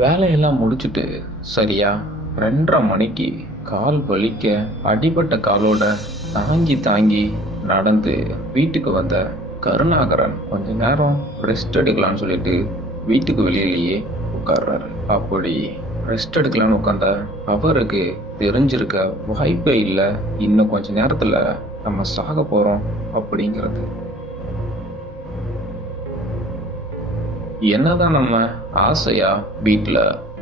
வேலையெல்லாம் முடிச்சுட்டு சரியா 2:30 மணிக்கு கால் வலிக்க அடிபட்ட காலோட தாங்கி தாங்கி நடந்து வீட்டுக்கு வந்த கருணாகரன் கொஞ்ச நேரம் ரெஸ்ட் எடுக்கலாம்னு சொல்லிட்டு வீட்டுக்கு வெளியிலேயே உட்கார்றாரு. அப்படி ரெஸ்ட் எடுக்கலான்னு உட்காந்தா அவருக்கு தெரிஞ்சிருக்க வாய்ப்பே இல்லை, இன்னும் கொஞ்ச நேரத்துல நம்ம சாக போறோம் அப்படிங்கிறது. என்னதான் நம்ம ஆசையா வீட்டுல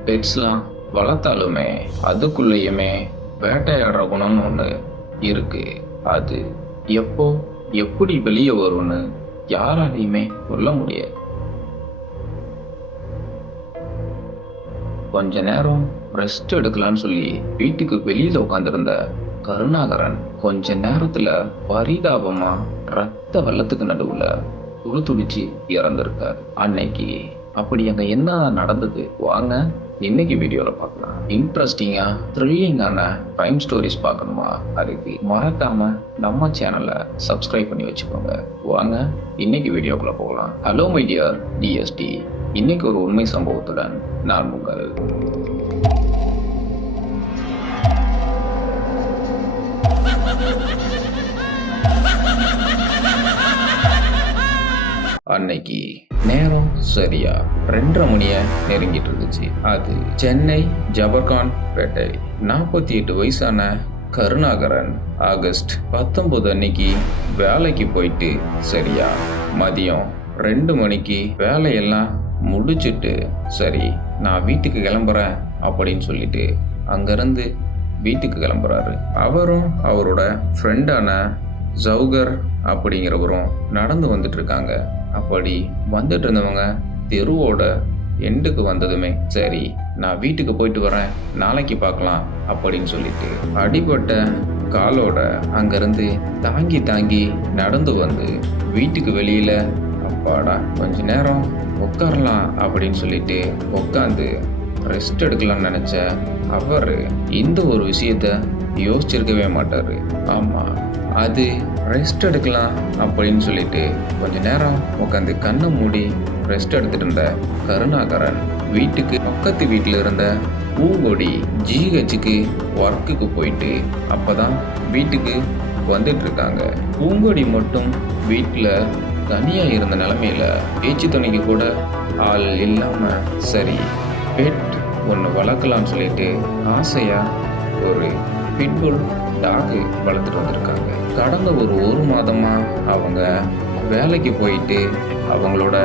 பெட்ஸ்லாம் வளர்த்தாலுமே அதுக்குள்ளேயுமே வேட்டையாடுற குணம்னு ஒண்ணு இருக்கு. அது எப்போ எப்படி வெளியே வரும்னு யாராலையுமே சொல்ல முடியாது. கொஞ்ச நேரம் ரெஸ்ட் எடுக்கலான்னு சொல்லி வீட்டுக்கு வெளியில உட்காந்துருந்த கருணாகரன் கொஞ்ச நேரத்துல பரிதாபமா ரத்த வெள்ளத்துக்கு நடுவுல துடிச்சு இறந்திருக்காரு. அன்னைக்கு அப்படி அங்க என்ன நடந்தது வாங்க இன்னைக்கு வீடியோல பார்க்கலாம். இன்ட்ரெஸ்டிங்கா த்ரில்லிங்கான கிரைம் ஸ்டோரிஸ் பார்க்கணுமா? அதுக்கு மறக்காம நம்ம சேனலை சப்ஸ்கிரைப் பண்ணி வச்சுக்கோங்க. வாங்க இன்னைக்கு வீடியோக்குள்ள போகலாம். ஹலோ மை டியர் டிஎஸ்டி, இன்னைக்கு ஒரு உண்மை சம்பவத்துடன் நான் உங்கள் அன்னைக்கு நேரம் சரியா 2:30 மணிய நெருங்கிட்டு இருந்துச்சு. அது சென்னை ஜபர்கான் பேட்டை. 48 வயசான கருணாகரன் ஆகஸ்ட் 19 அன்னைக்கு வேலைக்கு போயிட்டு சரியா மதியம் 2 மணிக்கு வேலையெல்லாம் முடிச்சுட்டு சரி நான் வீட்டுக்கு கிளம்புறேன் அப்படின்னு சொல்லிட்டு அங்கிருந்து வீட்டுக்கு கிளம்புறாரு. அவரும் அவரோட ஃப்ரெண்டான ஜவுகர் அப்படிங்கிறவரும் நடந்து வந்துட்டு இருக்காங்க. அப்படி வந்துட்டு இருந்தவங்க தெருவோட எண்டுக்கு வந்ததுமே சரி நான் வீட்டுக்கு போயிட்டு வரேன், நாளைக்கு பார்க்கலாம் அப்படின்னு சொல்லிட்டு அடிபட்ட காலோட அங்கிருந்து தாங்கி தாங்கி நடந்து வந்து வீட்டுக்கு வெளியில அப்பாடா கொஞ்ச நேரம் உட்காரலாம் அப்படின்னு சொல்லிட்டு உட்காந்து ரெஸ்ட் எடுக்கலாம்னு நினைச்ச அவர் இந்த ஒரு விஷயத்த யோசிச்சிருக்கவே மாட்டாரு. ஆமா, அது ரெஸ்ட் எடுக்கலாம் அப்படின்னு சொல்லிட்டு கொஞ்ச நேரம் உட்காந்து கண்ணை மூடி ரெஸ்ட் எடுத்துட்டு இருந்த கருணாகரன் வீட்டுக்கு பக்கத்து வீட்டில் இருந்த பூங்கொடி ஜிஹெச்சுக்கு ஒர்க்குக்கு போயிட்டு அப்பதான் வீட்டுக்கு வந்துட்டு இருக்காங்க. பூங்கொடி மட்டும் வீட்டில் தனியா இருந்த நிலைமையில பேச்சு துணைக்கு கூட ஆள் இல்லாம சரி பெட் ஒன்று வளர்க்கலாம்னு சொல்லிட்டு ஆசையா ஒரு பிட்புல் டாகு வளர்த்துட்டு வந்திருக்காங்க. கடந்த ஒரு மாதமா அவங்க வேலைக்கு போயிட்டு அவங்களோட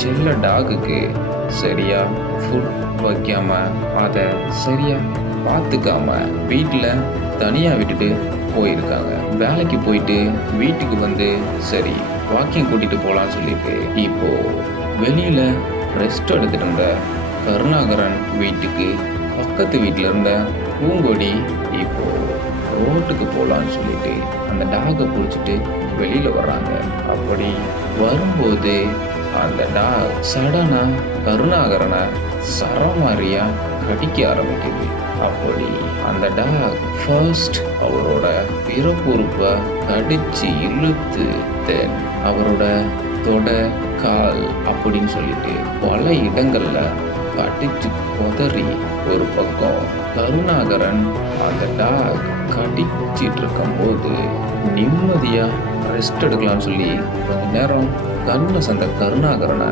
செல்ல டாகுக்கு சரியா ஃபுட் வைக்காம அதை சரியா பார்த்துக்காம வீட்டில் தனியாக விட்டுட்டு போயிருக்காங்க. வேலைக்கு போயிட்டு வீட்டுக்கு வந்து சரி வாக்கிங் கூட்டிட்டு போகலான்னு சொல்லிட்டு இப்போ வெளியில ரெஸ்ட் எடுத்துட்டு இருந்த கருணாகரன் வீட்டுக்கு பக்கத்து வீட்டில் இருந்த பூங்கொடி இப்போ ரோட்டுக்கு போகலான்னு சொல்லிட்டு அந்த டாகை பிடிச்சிட்டு வெளியில வர்றாங்க. அப்படி வரும்போது அந்த டாக் சடனா கருணாகரனை சரமாரியா கடிக்க ஆரம்பிக்குது. அப்படி அந்த டாக் ஃபர்ஸ்ட் அவரோட பிறப்புறுப்பை கடிச்சு இழுத்து தென் அவரோட தொடை கால் அப்படின்னு சொல்லிட்டு பல இடங்கள்ல கடிச்சு கொதறி ஒரு பக்கம் கருணாகரன் அந்த டாக் கடிச்சிட்டு இருக்கும் போது நிம்மதியா ரெஸ்ட் எடுக்கலாம்னு சொல்லி கொஞ்ச நேரம் கண்ணை சந்த கருணாகரனை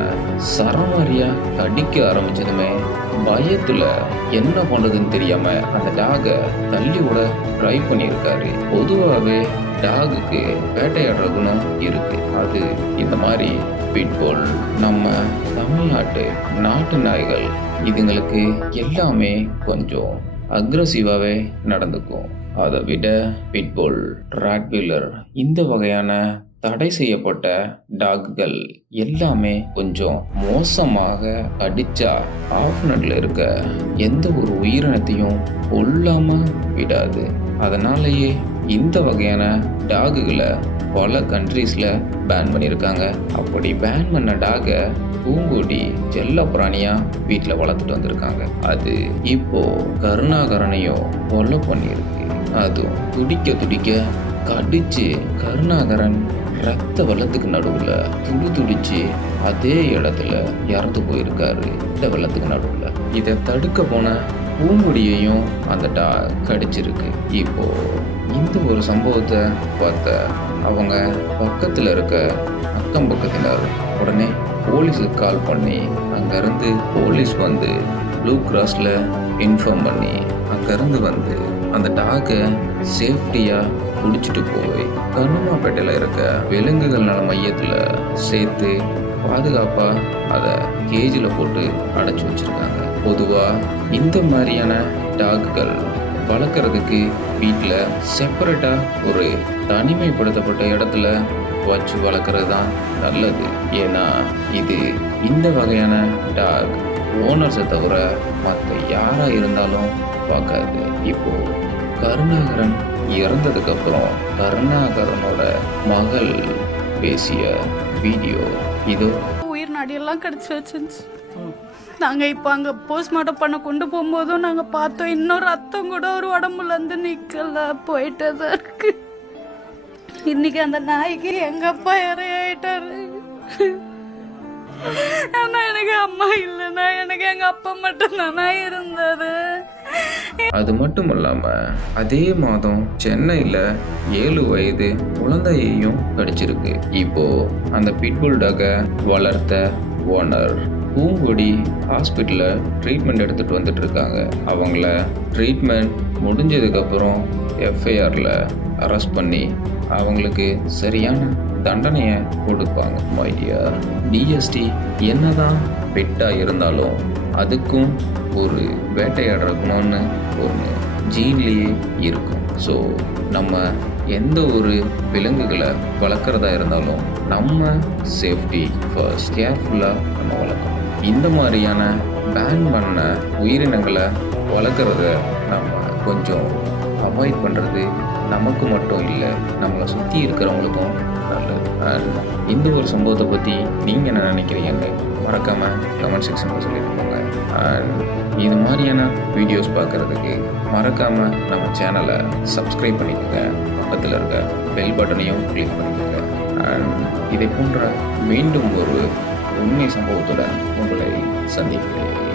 சரமாரியா கடிக்க ஆரம்பிச்சதுமே பயத்துல என்ன பண்றதுன்னு தெரியாம அந்த டாகை தள்ளி விட ட்ரை பண்ணியிருக்காரு. பொதுவாகவே டாகுக்கு வேட்டையாடுற குணம் இருக்கு. அது இந்த மாதிரி பிட்புல் நம்ம தமிழ்நாட்டு நாட்டு நாய்கள் இதுங்களுக்கு எல்லாமே கொஞ்சம் அக்ரஸிவாகவே நடந்துக்கும். அதை விட பிட்புல், ராட்வீலர் இந்த வகையான தடை செய்யப்பட்ட டாக்குகள் எல்லாமே கொஞ்சம் மோசமாக அடிச்சா ஆஃப்னட்ல இருக்க எந்த ஒரு உயிரினத்தையும் கொல்லாம விடாது. அதனாலேயே இந்த வகையான டாகுகளை பல கண்ட்ரீஸ்ல பேன் பண்ணியிருக்காங்க. அப்படி பேன் பண்ண டாகை பூங்கொடி செல்ல பிராணியா வீட்டில் வளர்த்துட்டு வந்திருக்காங்க. அது இப்போ கருணாகரனையும் கொலை பண்ணியிருக்கு. அதுவும் துடிக்க துடிக்க கடிச்சு கருணாகரன் ரத்த வெள்ளத்துக்கு நடுவில் துடிச்சு அதே இடத்துல இறந்து போயிருக்காரு. இந்த வெள்ளத்துக்கு நடுவில் இதை தடுக்க போன பூங்குடியையும் அந்த கடிச்சிருக்கு. இப்போ இந்த ஒரு சம்பவத்தை பார்த்த அவங்க பக்கத்தில் இருக்க அக்கம் பக்கத்தினர் உடனே போலீஸுக்கு கால் பண்ணி அங்கேருந்து போலீஸ் வந்து ப்ளூ கிராஸில் இன்ஃபார்ம் பண்ணி அங்கேருந்து வந்து அந்த டாகை சேஃப்டியாக பிடிச்சிட்டு போய் கண்ணம்மாப்பேட்டையில் இருக்க விலங்குகள் நல மையத்தில் சேர்த்து பாதுகாப்பாக அதை கேஜில் போட்டு அடைச்சி வச்சுருக்காங்க. பொதுவாக இந்த மாதிரியான டாக்குகள் வளர்க்குறதுக்கு வீட்டில் செப்பரேட்டாக ஒரு தனிமைப்படுத்தப்பட்ட இடத்துல வச்சு வளர்க்குறது தான் நல்லது. ஏன்னா இது இந்த வகையான டாக் ஓனர்ஸை தவிர மற்ற யாராக இருந்தாலும் பார்க்காது. இப்போது கருணாகரன் இறந்ததுக்கப்புறம் கருணாகரனோட மகள் பேசிய வீடியோ இதோ. உயிர் நாடியெல்லாம் கிடச்சி வச்சுருந்துச்சு. நாங்கள் இப்போ அங்கே போஸ்ட்மார்ட்டம் பண்ண கொண்டு போகும்போதும் நாங்கள் பார்த்தோம், இன்னும் ரத்தம் கூட ஒரு உடம்புலேருந்து நிற்கல, போயிட்டே தான் இருக்கு. இன்னைக்கு அந்த நாய்க்கு எங்க அப்பா இறையாயிட்டாரு. ஆனா எனக்கு அம்மா இல்லைன்னா எனக்கு எங்க அப்பா மட்டும் தானா இருந்தாரு. அது மட்டும் இல்லாம அதே மாதம் சென்னையில 7 வயது குழந்தையையும் கடிச்சிருக்கு. இப்போ அந்த பிட்புல் டாக வளர்த்த ஓனர் பூங்குடி ஹாஸ்பிட்டலில் ட்ரீட்மெண்ட் எடுத்துகிட்டு வந்துட்டு இருக்காங்க. அவங்கள ட்ரீட்மெண்ட் முடிஞ்சதுக்கப்புறம் எஃப்ஐஆரில் அரெஸ்ட் பண்ணி அவங்களுக்கு சரியான தண்டனையை கொடுப்பாங்க. மைடியா டிஎஸ்டி என்னதான் பெட்டாக இருந்தாலும் அதுக்கும் ஒரு வேட்டையாடுறக்கணும்னு ஒன்று ஜீன்லேயே இருக்கும். ஸோ நம்ம எந்த ஒரு விலங்குகளை வளர்க்குறதா இருந்தாலும் நம்ம சேஃப்டி ஃபர்ஸ்ட் கேர்ஃபுல்லாக நம்ம வளர்க்கணும். இந்த மாதிரியான பேன் பண்ண உயிரினங்களை வளர்க்குறத நம்ம கொஞ்சம் அவாய்ட் பண்ணுறது நமக்கு மட்டும் இல்லை, நம்மளை சுற்றி இருக்கிறவங்களுக்கும் நல்லது. அண்ட் இந்த ஒரு சம்பவத்தை பற்றி நீங்கள் என்ன நினைக்கிறீங்கன்னு மறக்காமல் கமெண்ட் செக்ஷனில் சொல்லிட்டு போங்க. அண்ட் இது மாதிரியான வீடியோஸ் பார்க்குறதுக்கு மறக்காமல் நம்ம சேனலை சப்ஸ்கிரைப் பண்ணிக்கோங்க. பக்கத்தில் இருக்க பெல் பட்டனையும் கிளிக் பண்ணிக்கோங்க. அண்ட் இதை போன்ற மீண்டும் ஒரு உண்மை சம்பவத்துடன் உங்களை சந்திக்கிறேன்.